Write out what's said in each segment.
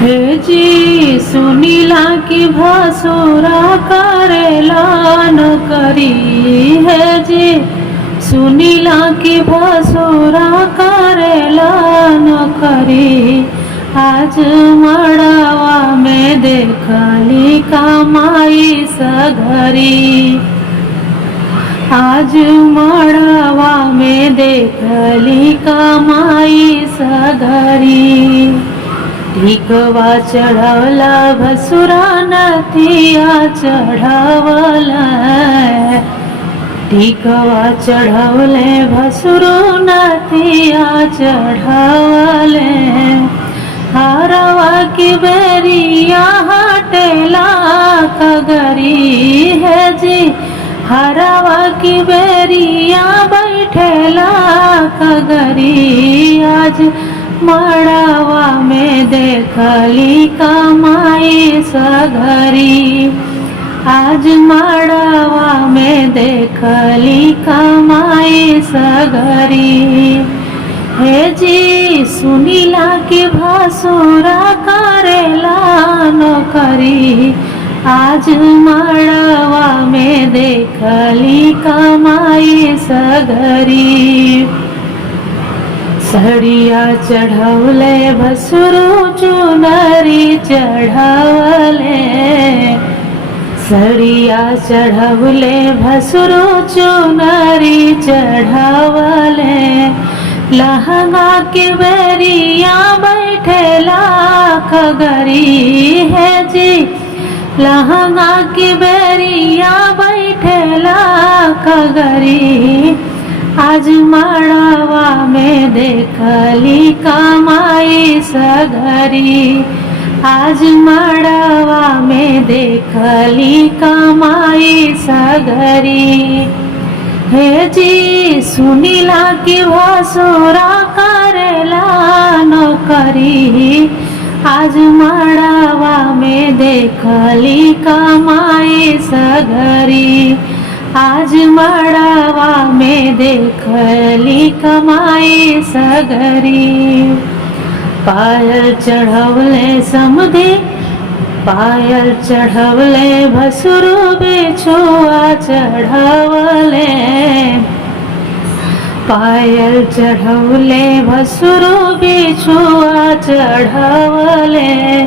हे जी सुनीला की भसुरा करेला न करी। हे जी सुनीला की भसुरा करेला न करी। आज मड़वा में देखली कमाई सघरी। आज मड़वा में देखली कमाई सघरी। टिकवा चढ़वला भसुरा नथिया चढ़वला। टिकवा चढ़वले भसुरो नथिया चढ़वले। हरवा की बेरिया हटेला खगरी। है जी हरवा की बेरिया बैठेला खगरी। आज मड़वा में देखली कमाई सघरी। आज मड़वा में देखली कमाई सघरी। हे जी सुनीला की भसुरा करेला नौकरी। आज मड़वा में देखली कमाई सघरी। सड़िया चढ़वले भसुरो चुनरी चढ़वले। सड़िया चढ़वले भसुरो चुनरी चढ़वले। लहंगा के बेरिया बैठेला खगरी। है जी लहंगा की बेरिया बैठेला खगरी। आज मड़वा में देखली कमाई सघरी। आज मड़वा में देखली कमाई सघरी। हे जी सुनीला की भसुरा करेला नौकरी। आज मड़वा में देखली कमाई सघरी। आज मड़वा में देखली कमाई सघरी। पायल चढ़वले समधि पायल चढ़वले भसुरो बिछुआ चढ़वले। पायल चढ़वले भसुरो बिछुआ चढ़वले।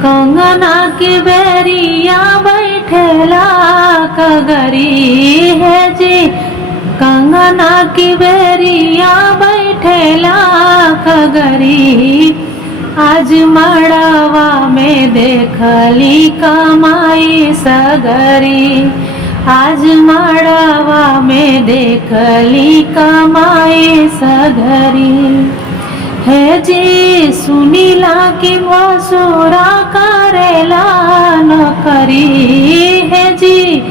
कंगना की बेरिया बैठेला खगरी। है जी कंगना की बेरिया बैठेला खगरी। आज मड़वा में देखली कमाई सघरी। आज मड़वा में देखली कमाई सघरी। हे जी सुनीला की भसुरा करेला नौकरी। है जी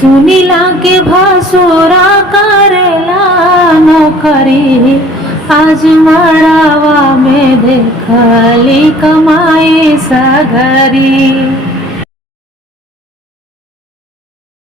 सुनीला की भसुरा करेला नौकरी। आज मड़वा में देखली कमाई सघरी।